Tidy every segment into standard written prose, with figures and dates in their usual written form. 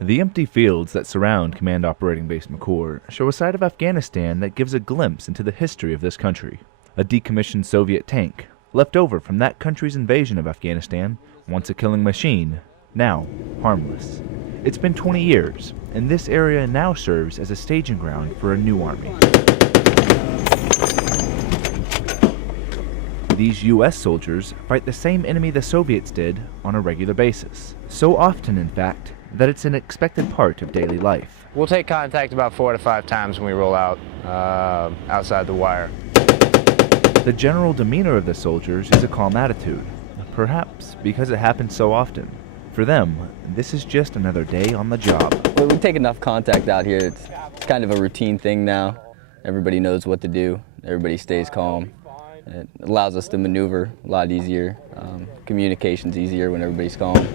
The empty fields that surround Command Operating Base McChord show a side of Afghanistan that gives a glimpse into the history of this country. A decommissioned Soviet tank, left over from that country's invasion of Afghanistan, once a killing machine, now harmless. It's been 20 years, and this area now serves as a staging ground for a new army. These U.S. soldiers fight the same enemy the Soviets did on a regular basis. So often, in fact, that it's an expected part of daily life. We'll take contact about 4 to 5 times when we roll out outside the wire. The general demeanor of the soldiers is a calm attitude, perhaps because it happens so often. For them, this is just another day on the job. Well, we take enough contact out here. It's kind of a routine thing now. Everybody knows what to do. Everybody stays calm. It allows us to maneuver a lot easier. Communication's easier when everybody's calm.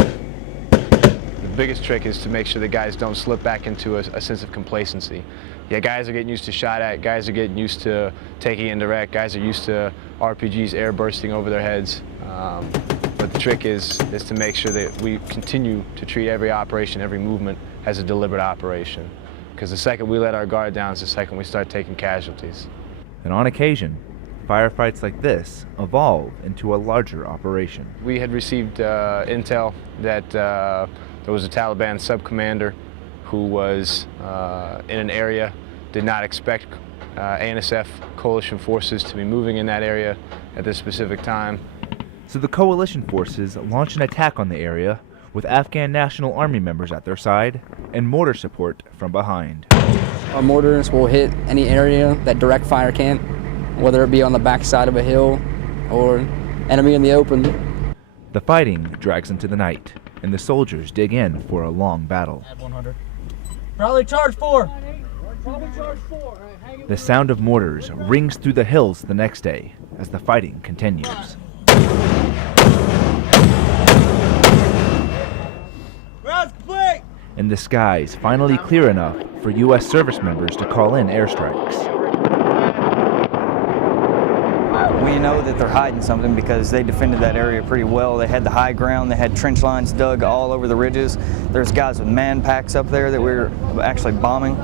The biggest trick is to make sure the guys don't slip back into a sense of complacency. Yeah, guys are getting used to shot at, guys are getting used to taking indirect, guys are used to RPGs air bursting over their heads. But the trick is to make sure that we continue to treat every operation, every movement as a deliberate operation. Because the second we let our guard down is the second we start taking casualties. And on occasion, firefights like this evolve into a larger operation. We had received intel that there was a Taliban sub-commander who was in an area, did not expect ANSF coalition forces to be moving in that area at this specific time. So the coalition forces launch an attack on the area with Afghan National Army members at their side and mortar support from behind. Our mortars will hit any area that direct fire can't, whether it be on the backside of a hill or enemy in the open. The fighting drags into the night, and the soldiers dig in for a long battle. Add 100. Probably charge 4. Probably charge 4. The sound of mortars rings through the hills the next day as the fighting continues. Rounds complete! And the skies finally clear enough for U.S. service members to call in airstrikes. We know that they're hiding something because they defended that area pretty well. They had the high ground, they had trench lines dug all over the ridges. There's guys with man packs up there that we're actually bombing.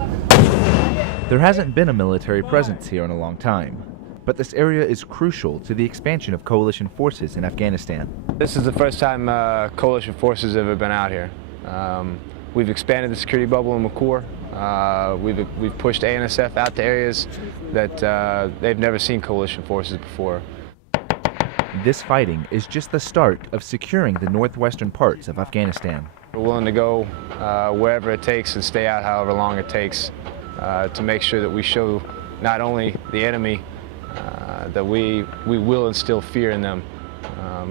There hasn't been a military presence here in a long time, but this area is crucial to the expansion of coalition forces in Afghanistan. This is the first time coalition forces have ever been out here. We've expanded the security bubble in McChord. We've pushed ANSF out to areas that they've never seen coalition forces before. This fighting is just the start of securing the northwestern parts of Afghanistan. We're willing to go wherever it takes and stay out however long it takes to make sure that we show not only the enemy that we will instill fear in them,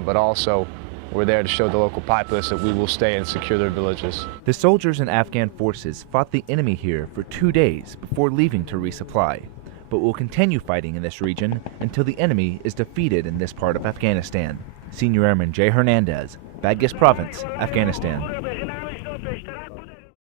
but also we're there to show the local populace that we will stay and secure their villages. The soldiers and Afghan forces fought the enemy here for 2 days before leaving to resupply, but will continue fighting in this region until the enemy is defeated in this part of Afghanistan. Senior Airman Hernandez, Badghis Province, Afghanistan.